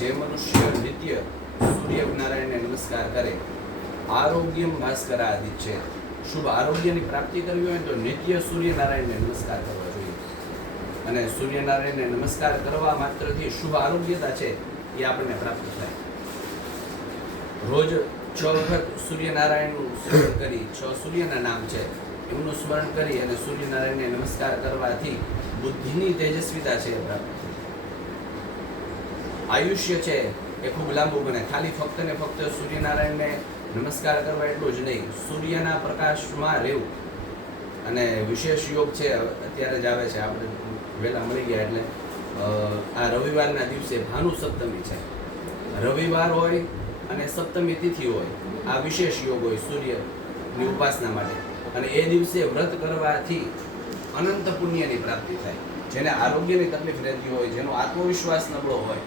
જે મનુષ્ય નિત્ય સૂર્યનારાયણને નમસ્કાર કરે આરોગ્યમ ભાસ્કરાદિચ્છે, શુભ આરોગ્યની પ્રાપ્તિ કરવી હોય તો નિત્ય સૂર્યનારાયણને નમસ્કાર કરવા જોઈએ. અને સૂર્યનારાયણને નમસ્કાર કરવા માત્રથી શુભ આરોગ્યતા છે એ આપણને પ્રાપ્ત થાય. રોજ 6 વખત સૂર્યનારાયણનું સ્મરણ કરી, 6 સૂર્યના નામ છે એમનું સ્મરણ કરી અને સૂર્યનારાયણને નમસ્કાર કરવાથી બુદ્ધિની તેજસ્વીતા છે એ પ્રાપ્ત થાય. આયુષ્ય છે એ ખૂબ લાંબુ બને. ખાલી ફક્ત ને ફક્ત સૂર્યનારાયણને નમસ્કાર કરવા એટલું જ નહીં, સૂર્યના પ્રકાશમાં રહેવું. અને વિશેષ યોગ છે અત્યારે જ આવે છે, આપણે વહેલા મળી ગયા એટલે આ રવિવારના દિવસે ભાનુ સપ્તમી છે. રવિવાર હોય અને સપ્તમી તિથિ હોય, આ વિશેષ યોગ હોય સૂર્યની ઉપાસના માટે. અને એ દિવસે વ્રત કરવાથી અનંત પુણ્યની પ્રાપ્તિ થાય. જેને આરોગ્યની તકલીફ રહેતી હોય, જેનો આત્મવિશ્વાસ નબળો હોય,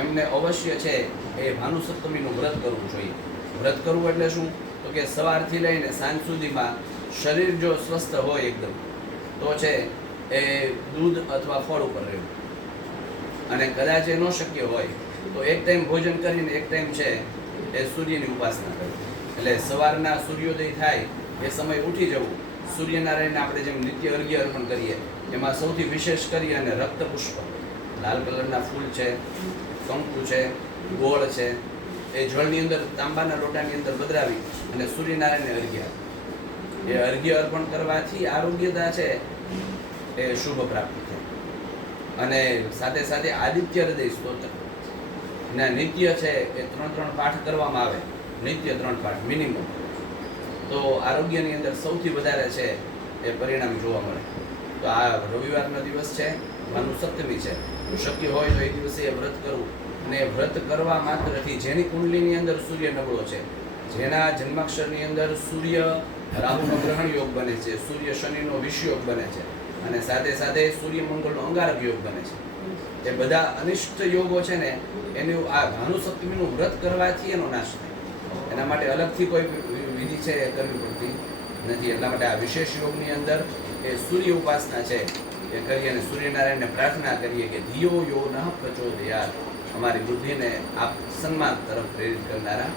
એમને અવશ્ય છે એ ભાનુ સપ્તમીનું વ્રત કરવું જોઈએ. વ્રત કરવું એટલે શું? તો કે સવારથી લઈને સાંજ સુધીમાં શરીર જો સ્વસ્થ હોય એકદમ, તો છે એ દૂધ અથવા ફળ ઉપર રહેવું. અને કદાચ એ ન શક્ય હોય તો એક ટાઈમ ભોજન કરીને એક ટાઈમ છે એ સૂર્યની ઉપાસના કરવી. એટલે સવારના સૂર્યોદય થાય એ સમય ઉઠી જવું. સૂર્યનારાયણને આપણે જેમ નિત્ય અર્ઘ્ય અર્પણ કરીએ એમાં સૌથી વિશેષ કરી અને રક્તપુષ્પ, લાલ કલરના ફૂલ છે, કંકુ છે, ગોળ છે, એ જળની અંદર તાંબાના લોટાની અંદર પધરાવી અને સૂર્યનારાયણને અર્ઘ્ય, એ અર્ઘ્ય અર્પણ કરવાથી આરોગ્યતા છે એ શુભ પ્રાપ્તિ થાય. અને સાથે સાથે આદિત્ય હૃદય સ્તોત્ર ના નિત્ય છે એ 3 પાઠ કરવામાં આવે, નિત્ય 3 પાઠ મિનિમમ, તો આરોગ્યની અંદર સૌથી વધારે છે એ પરિણામ જોવા મળે. તો આ રવિવારનો દિવસ છે, ભાનુ સપ્તમી છે, શક્ય હોય તો એ દિવસે એ વ્રત કરવું. અને વ્રત કરવા માત્રથી જેની કુંડલીની અંદર સૂર્ય નબળો છે, જેના જન્માક્ષરની અંદર સૂર્ય રાહુનો ગ્રહણ યોગ બને છે, સૂર્ય શનિનો વિષ યોગ બને છે, અને સાથે સાથે સૂર્ય મંગળનો અંગારક યોગ બને છે, એ બધા અનિષ્ટ યોગો છે ને એનું આ ભાનુ સપ્તમીનું વ્રત કરવાથી એનો નાશ થાય. એના માટે અલગથી કોઈ વિધિ છે એ કરવી પડતી નથી. એટલા માટે આ વિશેષ યોગની અંદર એ સૂર્ય ઉપાસના છે એ કરી અને સૂર્યનારાયણને પ્રાર્થના કરીએ કે ધિયો યો નઃ પ્રચોદયાત, અમારી બુદ્ધિને આપ સન્માન તરફ પ્રેરિત કરનારા